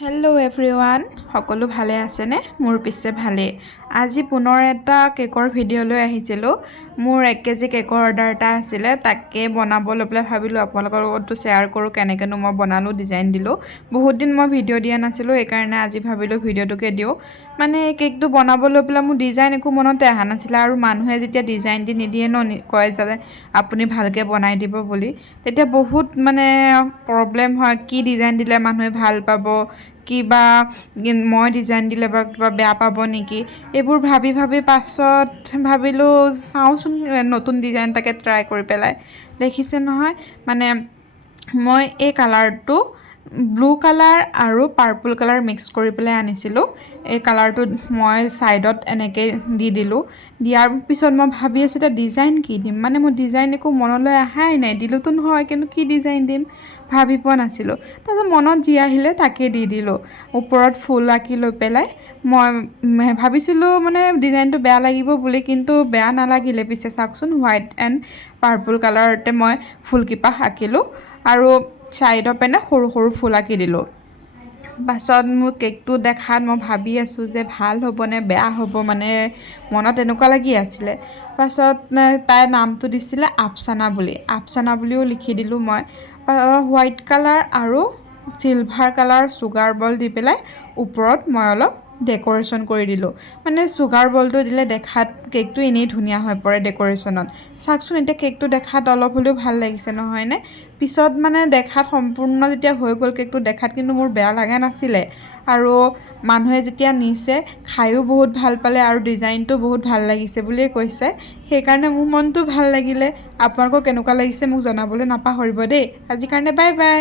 Hello' everyone, সকলো ভালে আছেনে? মোৰ পিছে ভালেই। আজি পুনৰ এটা কেকৰ ভিডিঅ' লৈ আহিছিলোঁ। মোৰ 1 কেজি কেকৰ অৰ্ডাৰ এটা আছিলে, তাকে বনাব লৈ পেলাই ভাবিলোঁ আপোনালোকৰ লগতো শ্বেয়াৰ কৰোঁ কেনেকৈনো মই বনালোঁ, ডিজাইন দিলোঁ। বহুত দিন মই ভিডিঅ' দিয়া নাছিলোঁ, সেইকাৰণে আজি ভাবিলোঁ ভিডিঅ'টোকে দিওঁ। মানে কেকটো বনাব লৈ পেলাই মোৰ ডিজাইন একো মনতে অহা নাছিলে, আৰু মানুহে যেতিয়া ডিজাইন দি নিদিয়ে ন, কয় যে আপুনি ভালকৈ বনাই দিব বুলি, তেতিয়া বহুত প্ৰব্লেম হয়। কি ডিজাইন দিলে মানুহে ভাল পাব, কিবা মই ডিজাইন দিলে বা কিবা বেয়া পাব নেকি, এইবোৰ ভাবি পাছত ভাবিলোঁ চাওঁচোন নতুন ডিজাইন এটাকে ট্ৰাই কৰি পেলাই। দেখিছে নহয়, মই এই কালাৰটো ব্লু কালাৰ আৰু পাৰ্পল কালাৰ মিক্স কৰি পেলাই আনিছিলোঁ। এই কালাৰটো মই ছাইডত এনেকৈ দি দিলোঁ। দিয়াৰ পিছত মই ভাবি আছোঁ এতিয়া ডিজাইন কি দিম, মোৰ ডিজাইন একো মনলৈ অহাই নাই। দিলোঁতো নহয়, কিন্তু কি ডিজাইন দিম ভাবি পোৱা নাছিলোঁ। তাৰপিছত মনত যি আহিলে তাকে দি দিলোঁ। ওপৰত ফুল আঁকি লৈ পেলাই মই ভাবিছিলোঁ ডিজাইনটো বেয়া লাগিব বুলি, কিন্তু বেয়া নালাগিলে। পিছে চাওকচোন, হোৱাইট এণ্ড পাৰ্পল কালাৰতে মই ফুলকেইপাহ আঁকিলোঁ আৰু ছাইডৰ পেনে সৰু সৰু ফুল আঁকি দিলোঁ। পাছত মোৰ কেকটো দেখাত মই ভাবি আছোঁ যে ভাল হ'বনে বেয়া হ'ব, মনত এনেকুৱা লাগি আছিলে। পাছত তাইৰ নামটো দিছিলে আফচানা বুলি, আফচানা বুলিও লিখি দিলোঁ মই। হোৱাইট কালাৰ আৰু চিলভাৰ কালাৰ চুগাৰ বল দি পেলাই ওপৰত মই অলপ ডেক'ৰেশ্যন কৰি দিলোঁ। চুগাৰ বলটো দিলে দেখাত কেকটো এনেই ধুনীয়া হৈ পৰে ডেক'ৰেশ্যনত। চাওকচোন, এতিয়া কেকটো দেখাত অলপ হ'লেও ভাল লাগিছে নহয়নে? পিছত দেখাত সম্পূৰ্ণ যেতিয়া হৈ গ'ল কেকটো, দেখাত কিন্তু মোৰ বেয়া লগা নাছিলে। আৰু মানুহে যেতিয়া নিছে খায়ো বহুত ভাল পালে, আৰু ডিজাইনটো বহুত ভাল লাগিছে বুলিয়ে কৈছে। সেইকাৰণে মোৰ মনটো ভাল লাগিলে। আপোনালোকৰ কেনেকুৱা লাগিছে মোক জনাবলৈ নাপাহৰিব দেই। আজিৰ কাৰণে বাই বাই।